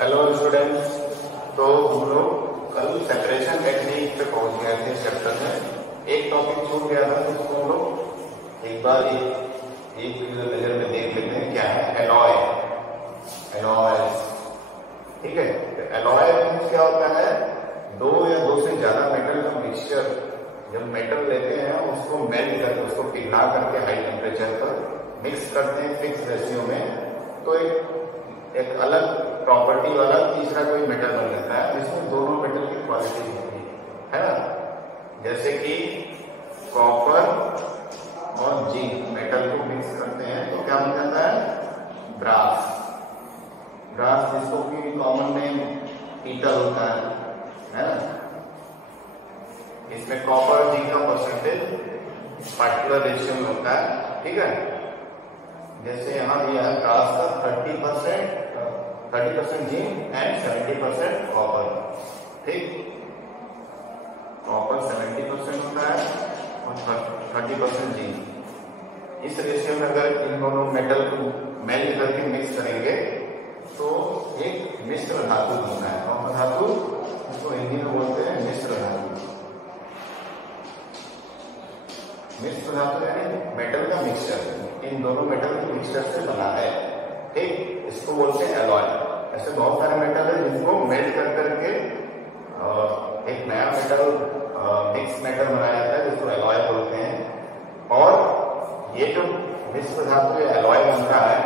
Hello students. तो हम लोग कल सेपरेशन टेक्निक पे पहुंच गए थे चैप्टर में। एक टॉपिक छूट गया था जिसको हम लोग एक बार एक नजर में देख लेते हैं। क्या है एलॉय? एलॉयज, ठीक है। तो एलॉय क्या होता है? दो या दो से ज्यादा मेटल का मिक्सचर। जब मेटल लेते हैं उसको मेल्ट करके उसको पिघला करके हाई टेम्परेचर पर मिक्स करते हैं फिक्स रेशियो में, तो एक अलग प्रॉपर्टी वाला तीसरा कोई मेटल बन जाता है जिसमें दोनों मेटल की क्वालिटी होती है ना। जैसे कि कॉपर और जिंक मेटल को मिक्स करते हैं तो क्या बन जाता है? ब्रास। ब्रास जिसको कि कॉमन नेम पीतल होता है ना। इसमें कॉपर और जिंक का परसेंटेज पार्टिकुलर रेशियो में होता है, ठीक है। जैसे यहाँ दिया है ब्रास का 30% जिंक एंड 70% कॉपर, ठीक। कॉपर 70% होता है और 30% जिंक। इस रेशियो में अगर इन दोनों मेटल को मेल्ट करके मिक्स करेंगे तो एक मिश्र धातु बनता है। कौन सा धातु? इसको हिंदी में बोलते हैं मिश्र धातु। मिश्र धातु यानी मेटल का मिक्सचर, इन दोनों मेटल के मिक्सचर से बना है, ठीक। इसको बोलते हैं एलॉय। ऐसे बहुत सारे मेटल है जिनको मेल्ट कर करके एक नया मेटल मिक्स मेटल बनाया जाता है जिसको एलॉय बोलते हैं। और ये जो मिश्र धातु या एलॉय बनता है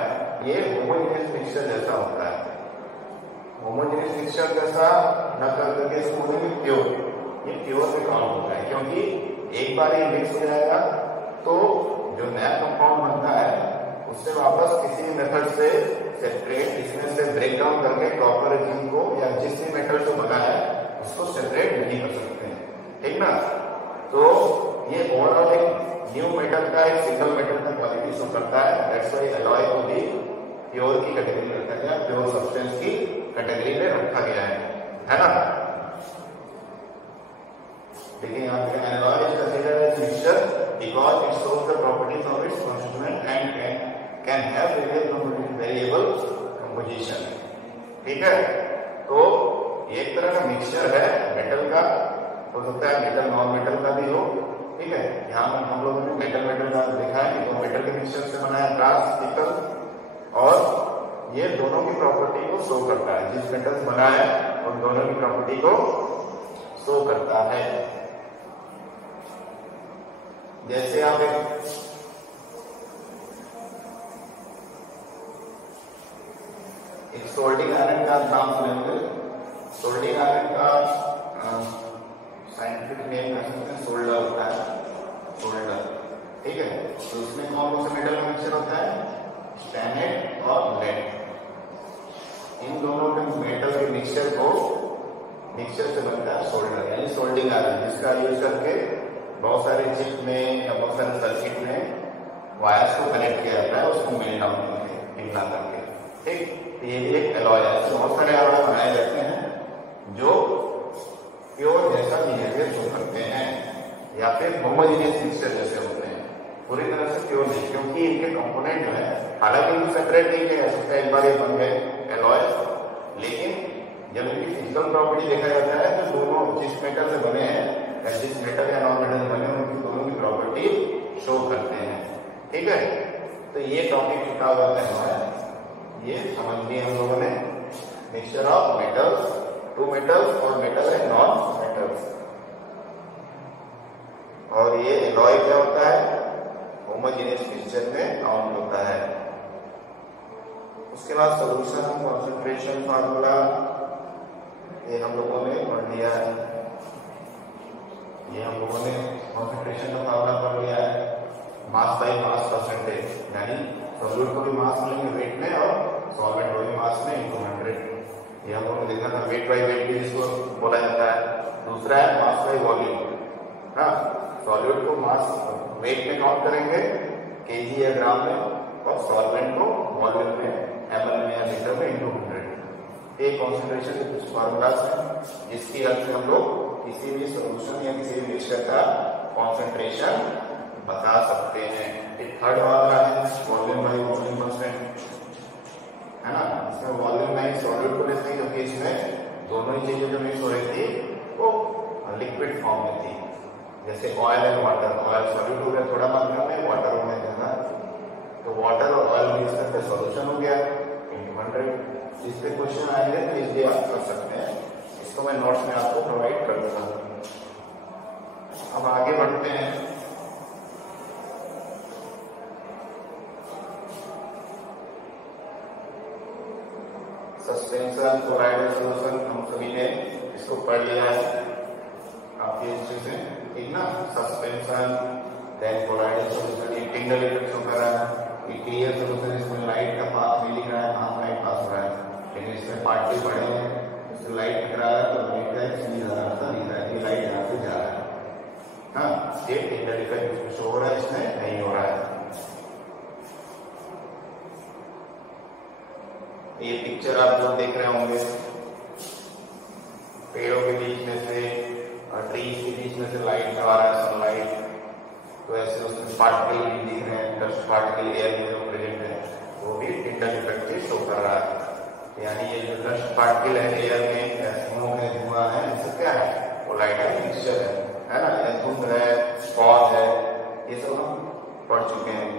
ये होमोजेनियस मिक्सचर जैसा होता है। होमोजेनियस मिक्सचर जैसा न करके इसको बोलेंगे प्योर। ये प्योर से काउंट होता है क्योंकि एक बार ये मिक्स हो जाएगा तो जो नया कंपाउंड बनता है उससे वापस किसी भी मेथड से सेपरेट इसमें से ब्रेक डाउन करके कॉपर जिंक को या जिस भी मेटल से बना है उसको सेपरेट नहीं कर सकते हैं, ठीक ना। तो ये ओवरऑल एक न्यू मेटल का एक सिंगल मेटल का क्वालिटी शो करता है। दैट्स व्हाई एलॉय को भी प्योर की कैटेगरी में रखा गया, प्योर सब्सटेंस की कैटेगरी में रखा गया है ना। देखिए यहाँ पे alloy is considered as mixture because it shows the properties of its constituent and can have variable composition, ठीक है। तो एक तरह का मिक्सचर है मेटल का, हो सकता है मेटल नॉन मेटल का भी हो, ठीक है। यहाँ हम लोगों ने मेटल का देखा है कि वो मेटल के मिक्सचर से बना है ब्रास, पीतल, और ये दोनों की प्रॉपर्टी को शो करता है। जिस मेटल से बना है उन दोनों की प्रॉपर्टी को शो करता है। जैसे आप एक सोल्डिंग आयरन का नाम सुनेंगे। सोल्डिंग आयरन का साइंटिफिक नेम कर सकते हैं सोल्डर होता है, सोल्डर, ठीक है। तो उसमें कौन सा मेटल का मिक्सचर होता है? स्टैनेट और लेड। इन दोनों के मेटल के मिक्सचर से बनता है सोल्डर यानी सोल्डिंग आयरन, जिसका यूज करके बहुत सारे चिप में या बहुत सारे सर्किट में वायर्स को कनेक्ट किया जाता है उसको मेल्ट डाउन करके पिघला करके, ठीक। ये भी एक एलॉय है। ऐसे बहुत सारे एलॉय बनाए जाते हैं जो प्योर जैसा बिहेवियर शो करते हैं या फिर होमोजेनियस मिक्सचर जैसे होते हैं, पूरी तरह से प्योर नहीं, क्योंकि इनके कंपोनेंट जो है हालांकि इनको सेपरेट नहीं किया जा सकता। एक बार ये बन गए एलॉय, लेकिन जब इनकी फिजिकल प्रॉपर्टी देखा जाता है तो दोनों जिस मेटल से बने हैं या जिस मेटल या नॉन मेटल से बने हैं उनकी दोनों की प्रॉपर्टी शो करते हैं, ठीक है। तो ये टॉपिक छुटा हुआ है, ये समझ लिए हम लोगों ने। Mixture of metals, two metals और मेटल एंड नॉन मेटल्स। और ये एलॉय क्या होता है? होमोजेनियस मिक्सचर में काउंट होता है। उसके बाद सॉल्यूशन, कंसंट्रेशन फार्मूला ये हम लोगों ने पढ़ लिया है। ये हम लोगों ने कंसंट्रेशन का फार्मूला पढ़ लिया है। मास बाई मास परसेंटेज, यानी सॉल्यूट को भी मास लेंगे वेट में और सॉल्वेंट को भी मास में इनटू 100। ये हम लोगों ने देखा था, वेट बाई वेट भी इसको बोला जाता है। दूसरा है मास बाई वॉल्यूम। हाँ, सॉल्यूट को मास वेट में काउंट करेंगे केजी या ग्राम में, और सॉल्वेंट को वॉल्यूम में ml में या लीटर में इनटू 100। ये कॉन्सेंट्रेशन के कुछ फॉर्मूलाज हैं जिसकी हेल्प से हम लोग किसी भी सॉल्यूशन या किसी भी मिक्सचर का कॉन्सेंट्रेशन बता सकते हैं। थर्ड वाला है वॉल्यूम बाई वॉल्यूम परसेंट। है ना। इसमें वॉल्यूम नहीं सॉलिड को लेते क्योंकि इसमें दोनों ही चीजें जो मिक्स हो रही थी वो लिक्विड फॉर्म में थी, जैसे oil and water. Oil solid हो गया थोड़ा मात्रा में, वाटर होने देना, तो वाटर और ऑयल मिक्स करके सॉल्यूशन हो गया into 100। इस पे क्वेश्चन आएंगे तो इसलिए आप कर सकते हैं, इसको मैं नोट्स में आपको प्रोवाइड कर दूंगा। अब आगे बढ़ते हैं। सस्पेंशन क्लोराइड सॉल्यूशन हम सभी ने इसको पढ़ लिया है आपकी हिस्ट्री से, ठीक ना। सस्पेंशन देन क्लोराइड सॉल्यूशन, ये टिंडल इफेक्ट हो रहा है, ये क्लियर सॉल्यूशन, इसमें लाइट का पाथ नहीं लिख रहा है, हाफ लाइट पास हो रहा है, लेकिन इसमें पार्टिकल बड़े हैं, इसमें लाइट दिख रहा है तो लाइट का सीधा रास्ता दिख रहा है, ये लाइट यहाँ से जा रहा है। हाँ, ये टिंडल इफेक्ट शो हो रहा है, इसमें नहीं हो रहा है। ये पिक्चर आप लोग देख रहे होंगे, पेड़ों के बीच में से और ट्रीज के बीच में से लाइट आ रहा है, सनलाइट, तो ऐसे उसमें पार्टिकल भी दिख रहे हैं, डस्ट पार्टिकल एयर में जो प्रेजेंट है वो भी टिंडल इफेक्ट से शो कर रहा है। यानी ये जो डस्ट पार्टिकल है एयर में, स्मोक है, धुआं है, इससे क्या है, वो लाइट का मिक्सचर है ना। ये धुंध है, फॉग है, ये सब हम पढ़ चुके हैं।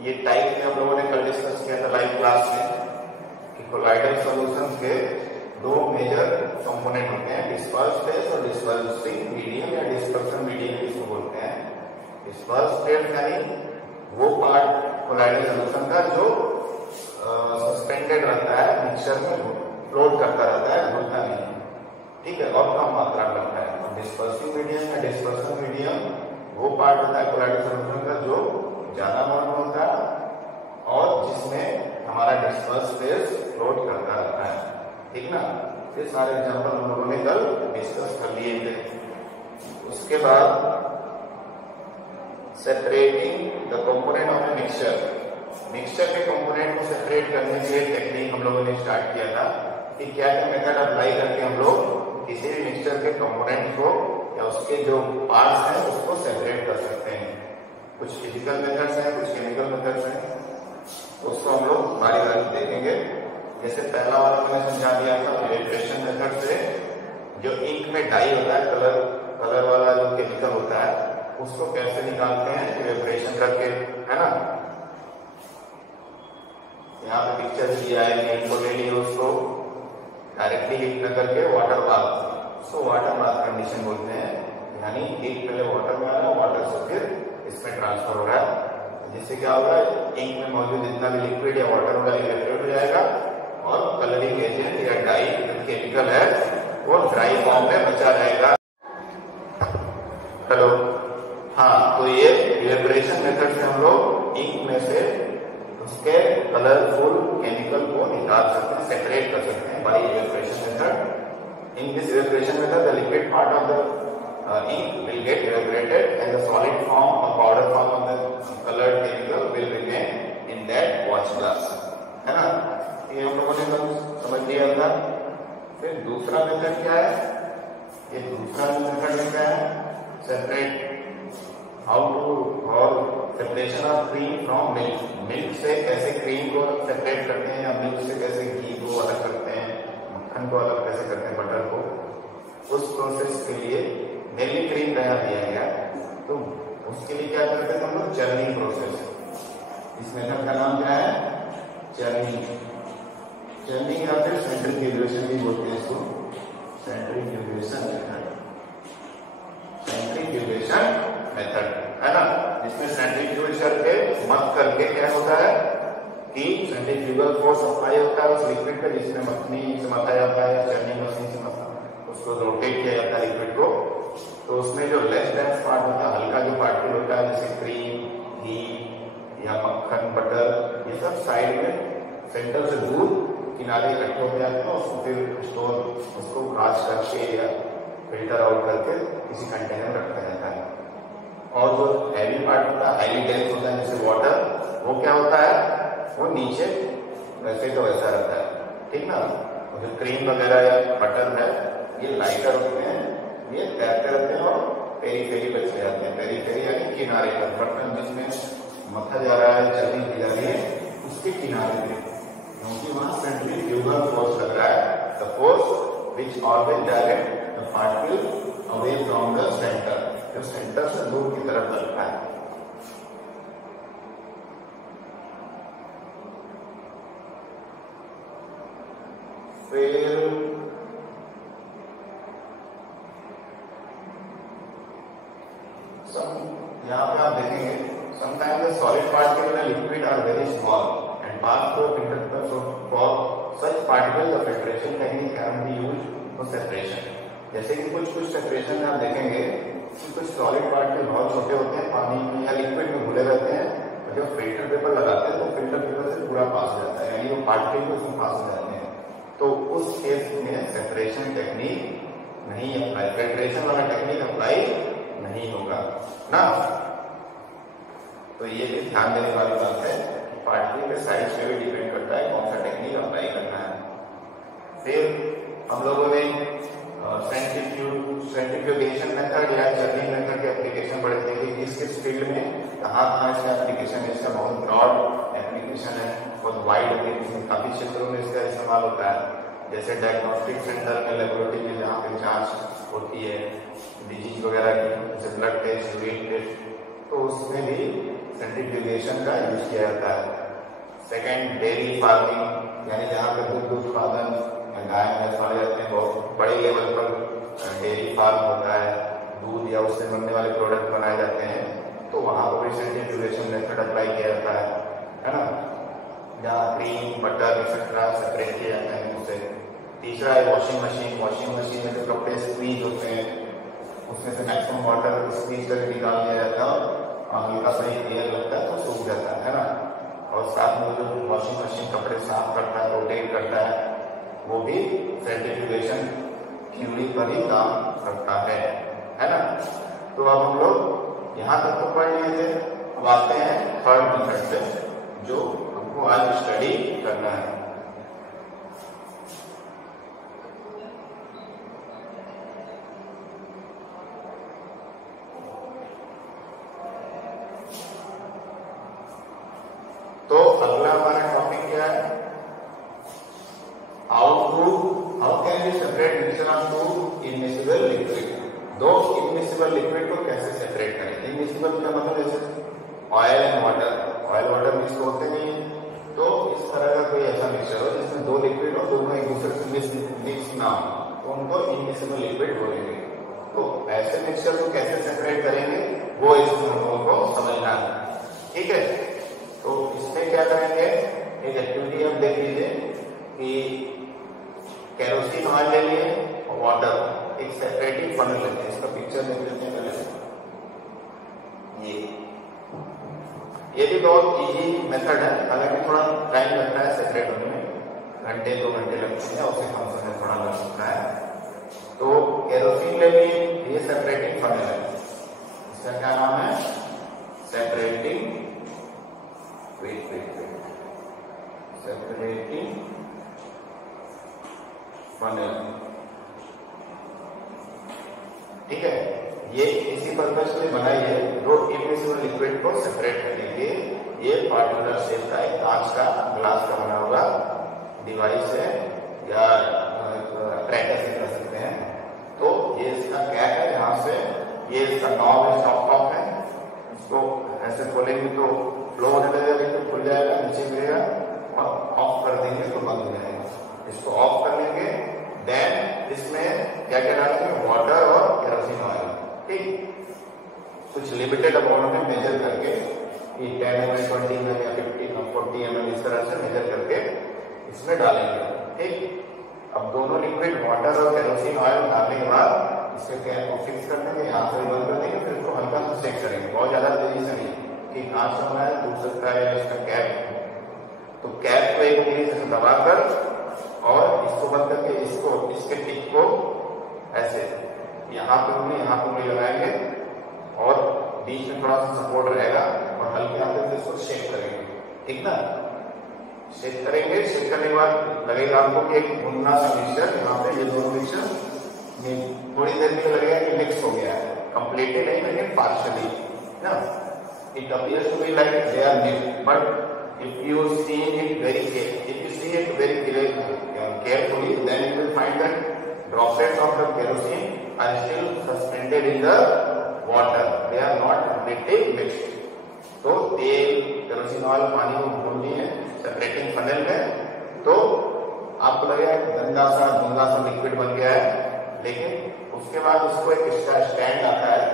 ये टाइप में हम लोगों ने कल डिस्कस किया था लाइव क्लास में कि कोलाइडल सॉल्यूशंस के दो मेजर कंपोनेंट होते हैं, डिस्पर्स फेज और डिस्पर्सिंग मीडियम या डिस्पर्सन मीडियम इसको बोलते हैं। डिस्पर्स फेज यानी वो पार्ट कोलाइडल सॉल्यूशन का जो सस्पेंडेड रहता है, मिक्सचर में फ्लोट करता रहता है, घुलता नहीं, ठीक है, और कम मात्रा में रहता है। और डिस्पर्सिंग मीडियम या डिस्पर्सन मीडियम वो पार्ट होता है कोलाइडल सॉल्यूशन का जो ज्यादा मात्रा होता है और जिसमें हमारा डिस्पर्स फेज फ्लोट करता रहता है, ठीक ना। ये सारे एग्जांपल हम लोगों ने कल डिस्कस कर लिए थे। उसके बाद separating the component of a mixture, mixture के कंपोनेंट को सेपरेट करने के लिए टेक्निक हम लोगों ने स्टार्ट किया था कि क्या क्या मेथड अप्लाई करके हम लोग किसी भी मिक्सचर के कंपोनेंट को या उसके जो पार्ट्स हैं उसको सेपरेट कर सकते हैं। कुछ फिजिकल मेथड्स हैं, कुछ केमिकल मेथड्स हैं, उसको हम लोग बारी बारी देखेंगे। जैसे पहला वाला मैंने समझा दिया था इवेपोरेशन मेथड से, जो इंक में डाई होता है, कलर वाला जो केमिकल होता है उसको कैसे निकालते हैं इवेपोरेशन करके, है ना। यहाँ पे पिक्चर दिया है, इनको ले लिए, उसको डायरेक्टली हीट न करके वाटर बाथ, उसको वाटर बाथ कंडीशन बोलते हैं। यानी हीट पहले वाटर में आ रहा है, वाटर से फिर इसमें ट्रांसफर हो रहा है, जिससे क्या होगा, इंक में मौजूद जितना भी लिक्विड या वाटर होगा इवेपोरेट हो जाएगा और कलरिंग एजेंट या डाई जो केमिकल है वो ड्राई फॉर्म में बचा रहेगा। हेलो, हाँ, तो ये इवेपोरेशन मेथड से हम लोग इंक में से उसके कलरफुल केमिकल को निकाल सकते हैं, सेपरेट कर सकते हैं by evaporation method. In this evaporation method the liquid part of the ink will get evaporated and the solid form or powder form of the colored chemical will remain in that watch glass, है ना। ये हम लोगों ने समझ लिया था। फिर दूसरा मेथड क्या है, ये दूसरा मेथड क्या है, सेपरेट हाउ टू और separation of cream from milk, milk से कैसे क्रीम को सेपरेट करते हैं या मिल्क से कैसे घी को अलग करते हैं, मक्खन को अलग कैसे करते हैं, बटर को, उस प्रोसेस के लिए मेनली क्रीम तैयार किया गया। तो उसके लिए क्या करते हैं हम लोग, चर्निंग प्रोसेस। इस मेथड का नाम क्या है, चर्निंग। चर्निंग या फिर सेंट्रीफ्यूगेशन भी बोलते हैं इसको, सेंट्रीफ्यूगेशन मेथड, सेंट्रीफ्यूगेशन मेथड, है ना। जिसमें सेंट्रीफ्यूज करके मत करके क्या होता है कि सेंट्रीफ्यूगल फोर्स अप्लाई होता है उस लिक्विड पे, जिसमें मखनी से मथा जाता है, चर्निंग मशीन से उसको रोटेट किया जाता है लिक्विड को। तो उसमें जो लेस डेंस पार्ट होता है, हल्का जो पार्टिकल होता है, जैसे क्रीम, घी या मक्खन, बटर, ये सब साइड में सेंटर से दूर किनारे इकट्ठे हो जाते हैं। उसको फिर स्टोर, उसको वॉश करके या फिल्टर आउट करके किसी कंटेनर में रखा जाता है। और जो हैवी पार्ट होता है, हाईली डेंस होता है, जैसे वाटर, वो क्या होता है, वो नीचे वैसे तो वैसा रहता है, ठीक ना। और जो क्रीम वगैरह या बटर है, ये लाइटर होते हैं, ये तैरते रहते हैं और पेरीफेरी पे चले जाते हैं। पेरीफेरी यानी किनारे पर, बर्तन जिसमें मथा जा रहा है, चर्नी की जा रही है, उस उसके किनारे पे, क्योंकि वहां सेंट्रीफ्यूगल फोर्स लग रहा है, the force which always direct the particle away from the centre, जो सेंटर से दूर की तरफ लगता है। फिर यहाँ पे आप देखेंगे sometimes the solid particles in a liquid are very small and pass through a filter, so for such particles the filtration technique can be used for separation। जैसे कि कुछ सेपरेशन में आप देखेंगे कि कुछ सॉलिड पार्टिकल बहुत छोटे होते हैं, पानी में या लिक्विड में घुले रहते हैं, और जब फिल्टर पेपर लगाते हैं तो फिल्टर पेपर से पूरा पास हो जाता है, यानी वो पार्टिकल उसमें पास हो जाते हैं। तो उस केस में सेपरेशन टेक्निक नहीं अप्लाई, फिल्ट्रेशन वाला टेक्निक अप्लाई नहीं होगा ना। तो ये भी ध्यान देने वाली बात है, पार्टिकल के साइज पे भी डिपेंड करता है कौन सा टेक्निक अप्लाई करना है। फिर हम लोगों ने सेंट्रीफ्यूगेशन मेथड या चर्निंग मेथड के एप्लीकेशन पढ़े थे कि किस फील्ड में कहाँ इसका एप्लीकेशन है। इसका बहुत ब्रॉड एप्लीकेशन है, बहुत वाइड एप्लीकेशन, काफी क्षेत्रों में इसका इस्तेमाल होता है। जैसे डायग्नोस्टिक सेंटर में, लेबोरेटरी में जहाँ पे जांच होती है डिजीज वगैरह की, जैसे ब्लड टेस्ट, यूरिन टेस्ट, तो उसमें भी सेंट्रीफ्यूगेशन का यूज किया जाता है। सेकेंड, डेयरी फार्मिंग, यानी जहाँ पे दूध उत्पादन, गाय भैंस पाले जाते हैं, बहुत बड़े लेवल पर डेयरी फार्म होता है, दूध या उससे बनने वाले प्रोडक्ट बनाए जाते हैं, तो वहां पर भी सेंट्रीफ्यूगेशन मेथड अप्लाई किया जाता है ना, जहाँ क्रीम, बटर एक्सेट्रा सेपरेट किया जाता है उससे। तीसरा है वॉशिंग मशीन। वॉशिंग मशीन में जो कपड़े स्क्वीज होते हैं उसमें से मैक्सिमम वाटर स्क्वीज करके निकाल दिया जाता है और हल्का सा एयर लगता है तो सूख जाता है ना। और साथ में जो वॉशिंग मशीन कपड़े साफ करता है, रोटेट करता है, वो भी सेंट्रीफ्यूगेशन थ्योरी पर ही काम करता है ना। तो अब हम लोग यहाँ तक तो पढ़ लिए थे, अब आते हैं थर्ड मेथड पे जो हमको आज स्टडी करना है। तो अगला हमारा टॉपिक क्या है? How can we separate mixture of two immiscible liquid. दो इमिसिबल लिक्विड को कैसे सेपरेट करें? इमिसिबल का मतलब जैसे oil and water, oil water mix होते नहीं, तो इस तरह का कोई ऐसा मिक्सचर हो जिसमें दो लिक्विड और दोनों एक दूसरे से मिक्स ना हो, तो उनको इमिसिबल लिक्विड बोलेंगे। तो ऐसे मिक्सचर को कैसे सेपरेट करेंगे वो इस लोगों को समझना है, ठीक है। तो इसमें क्या करेंगे, एक एक्टिविटी आप देख लीजिए कि केरोसिन ऑयल ले लिए और वाटर, एक सेपरेटिंग फनल लेते हैं। इसका पिक्चर देख लेते हैं पहले। ये भी बहुत इजी मेथड है, हालांकि थोड़ा टाइम लगता है सेपरेट होने में, घंटे 2 घंटे लगते हैं, उससे कम समय थोड़ा लग सकता है। तो केरोसिन ले लिए, ये सेपरेटिंग फनल है, इसका क्या नाम है? सेपरेटिंग सेपरेटिंग फनल, ठीक है। ये इसी पर्पज के लिए बनाई है, दो इमिसिबल लिक्विड को सेपरेट करने के। ये पार्टिकुलर शेप का एक कांच का ग्लास का बना हुआ डिवाइस है या ट्रैकर से कर सकते हैं। तो ये इसका कैप है, यहाँ से ये इसका नॉब है, टॉप है, इसको ऐसे खोलेंगे तो फ्लो होने लगेगा, तो खुल जाएगा, नीचे गिरेगा, और ऑफ कर देंगे तो बंद हो जाएगा। इसको ऑफ कर लेंगे, देन इसमें क्या क्या डालेंगे? वाटर और केरोसिन ऑयल, ठीक। कुछ लिमिटेड अमाउंट में मेजर करके, 10 ml, 20 ml या 50 40 ml इस तरह से मेजर करके इसमें डालेंगे, ठीक। अब दोनों लिक्विड वाटर और केरोसिन ऑयल डालने के बाद इसके कैप को फिक्स कर देंगे, यहाँ से बंद कर देंगे, फिर इसको हल्का सा सेक करेंगे, बहुत ज्यादा तेजी से नहीं कि कांच होना है, टूट सकता है इसका कैप। तो कैप को एक उंगली से दबाकर और इसको बंद करके इसको, इसके टिप को ऐसे यहाँ पे उंगली लगाएंगे और बीच में थोड़ा सा सपोर्ट रहेगा और हल्के हाथ से इसको शेक करेंगे, ठीक ना। शेक करेंगे, शेक करने के बाद लगेगा आपको कि एक भुनना सा मिक्सचर, यहाँ पे ये दोनों मिक्सचर थोड़ी देर में लगेगा कि मिक्स हो गया है, कंप्लीटली नहीं लेकिन पार्शियली ना। It appears to be like they are mix, but if you see it very carefully, then you will find that droplets of the kerosene are still suspended in the water. They are not completely mixed. तो तेल kerosene oil पानी को घोल दिए separating funnel में, तो आपको लगेगा गंदा सा धुंधला सा लिक्विड बन गया है, लेकिन उसके बाद उसको एक स्टैंड आता है,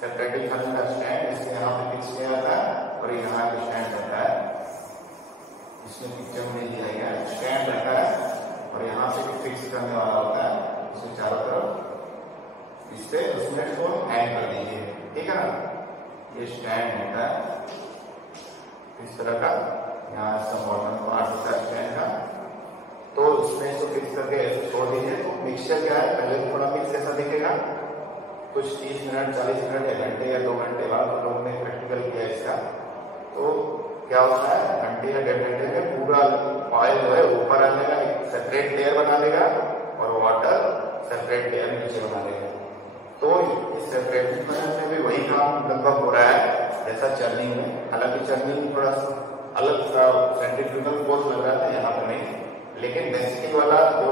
सेपरेटिंग फनल का स्टैंड, जिससे यहाँ पे फिक्स किया जाता है और यहाँ पे स्टैंड रहता है, इसमें पिक्चर में दिया गया स्टैंड रहता है और यहाँ से फिक्स करने वाला होता है, इसके चारों तरफ इससे उसमें को हैंग कर दीजिए, ठीक है ना। ये स्टैंड होता है इस तरह का, यहाँ इसका बॉटम पार्ट होता है स्टैंड का, तो इसमें इसको फिक्स करके छोड़ दीजिए। तो मिक्सचर क्या है, पहले तो थोड़ा मिक्स ऐसा दिखेगा, कुछ 30 मिनट 40 मिनट या घंटे या 2 घंटे बाद लोगों ने प्रैक्टिकल किया इसका, तो क्या होता है घंटे या 1.5 घंटे में पूरा ऑयल जो है ऊपर आने का एक सेपरेट लेयर बना देगा और वाटर सेपरेट लेयर नीचे बना देगा। तो इस सेपरेटिंग में भी वही काम लगभग हो रहा है जैसा चर्निंग में, हालांकि चर्निंग थोड़ा अलग सा सेंट्रीफ्यूगल फोर्स लग रहा था यहाँ पे नहीं, लेकिन डेंसिटी वाला जो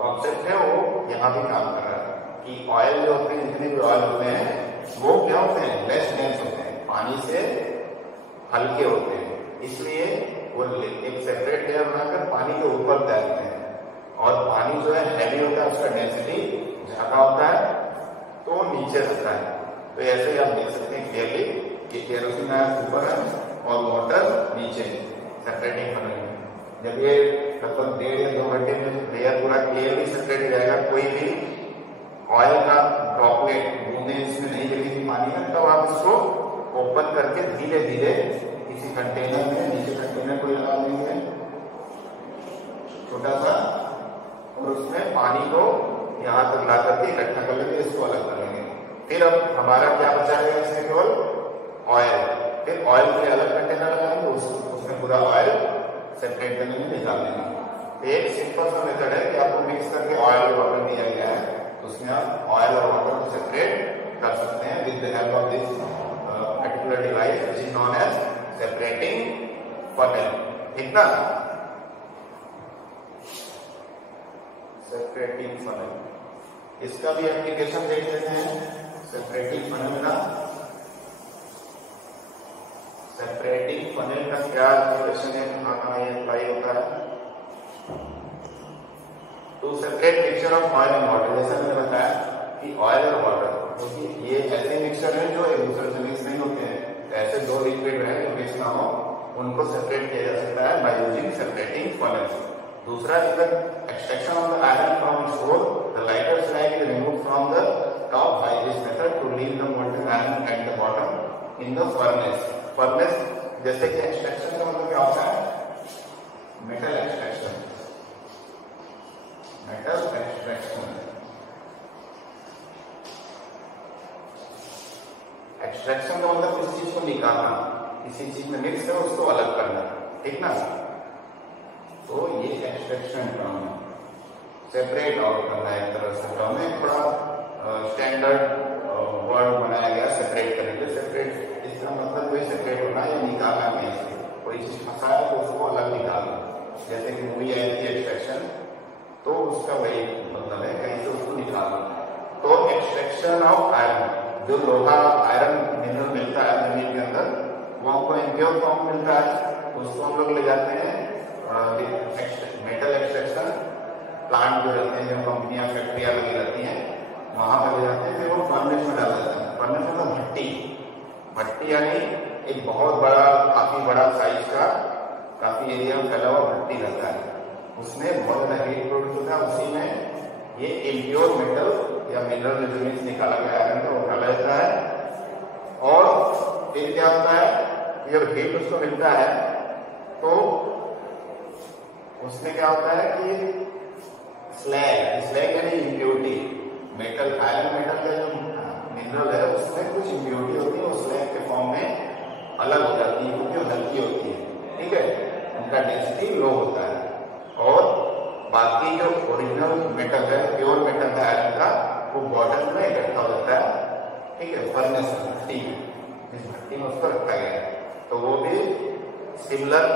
कॉन्सेप्ट है वो यहाँ भी काम कर रहा है कि ऑयल जो होते हैं, जितने भी ऑयल होते हैं वो क्या होते हैं, लेस डेंस होते हैं, पानी से हल्के होते हैं, इसलिए वो एक सेपरेट लेयर बनाकर पानी के ऊपर तैरते हैं, और पानी जो है हैवी होता है, उसका डेंसिटी ज्यादा होता है तो नीचे रहता है। तो ऐसे ही आप देख सकते हैं क्लियरली कि केरोसिन ऊपर है और वाटर नीचे सेपरेटिंग फनल में। जब ये लगभग 1.5 या 2 घंटे में लेयर पूरा क्लियरली सेपरेट हो जाएगा, कोई भी ऑयल का ड्रॉपलेट बूंदे इसमें नहीं लगेगी पानी में, तब आप इसको ओपन करके धीरे धीरे किसी कंटेनर में, नीचे कंटेनर को लगा देंगे छोटा सा, और उसमें पानी को यहाँ तक ला करके इकट्ठा कर लेंगे, इसको अलग कर लेंगे। फिर अब हमारा क्या बचाएगा इसमें, केवल ऑयल। फिर ऑयल के लिए अलग कंटेनर लगाएंगे, उसमें पूरा ऑयल सेपरेट करने में निकाल लेंगे। एक सिंपल सा मेथड है कि आपको मिक्स करके ऑयल और वाटर दिया गया है, तो उसमें आप ऑयल और वाटर को सेपरेट कर सकते हैं with the help of this particular device which is known as separating funnel, ठीक ना। सेपरेटिंग फनल, इसका भी एप्लीकेशन देख लेते हैं। सेपरेटिंग फनल का क्या एप्लीकेशन है, कहाँ ये अप्लाई होता है। To separate mixture of oil and water, जैसा मैंने बताया कि ऑयल और वाटर, क्योंकि ये ऐसे मिक्सचर है जो एक दूसरे से मिक्स नहीं होते हैं, ऐसे 2 लिक्विड है जो मिक्स ना हो, उनको सेपरेट किया जा सकता है बाय यूजिंग सेपरेटिंग फनल। दूसरा, extraction of the iron from its ore, the lighter slag is removed from the top by this method to leave the molten iron at the bottom in the furnace. Furnace जैसे कि extraction का मतलब क्या होता है, metal extraction। Extraction का मतलब किसी चीज को निकालना, किसी चीज में मिक्स है उसको अलग करना, ठीक ना। तो ये एक्सट्रैक्शन टर्म है, सेपरेट आउट करना है एक तरह से टर्म है, थोड़ा स्टैंडर्ड वर्ड बनाया गया सेपरेट करने के। सेपरेट इसका मतलब कोई सेपरेट होना या निकालना नहीं, कोई चीज फंसा है तो उसको अलग निकालना, जैसे कि मूवी आई थी एक्सट्रैक्शन, तो उसका वही मतलब है कहीं से उसको निकालना। तो एक्सट्रैक्शन ऑफ आयरन, जो लोहा आयरन मिनरल मिलता है जमीन के अंदर, वो हमको इम्प्योर फॉर्म मिलता है, उसको हम लोग ले जाते हैं मेटल एक्सट्रैक्शन प्लांट जो रहते हैं, जो कंपनियां फैक्ट्रियां लगी रहती हैं, वहां पर ले जाते हैं, फिर वो फर्नेस में डाल देते हैं। फर्नेस मतलब भट्टी यानी एक बहुत बड़ा, काफी बड़ा साइज का, काफी एरिया में फैला हुआ भट्टी रहता है, उसमें बहुत ज्यादा हीट प्रोड्यूस होता है, उसी में ये इम्प्योर मेटल या मिनरल एलिमेंट्स निकाला गया आयरन का वो डाला जाता है। और फिर क्या होता है, जब हीट उसको मिलता है तो उसमें क्या होता है कि स्लैग यानी इम्प्योरिटी, मेटल आयरन मेटल का जो मिनरल है उसमें कुछ इम्प्योरिटी होती है, उस स्लैग के फॉर्म में अलग हो जाती है क्योंकि हल्की होती है, ठीक है, उनका डेंसिटी लो होता है। और बाकी जो ओरिजिनल मेटल है, प्योर मेटल है आयरन का, वो बॉटल में इकट्ठा हो जाता है, ठीक है, फर्नेस में, भट्टी में, जिस भट्टी में उसको रखा गया है, तो वो भी सिमिलर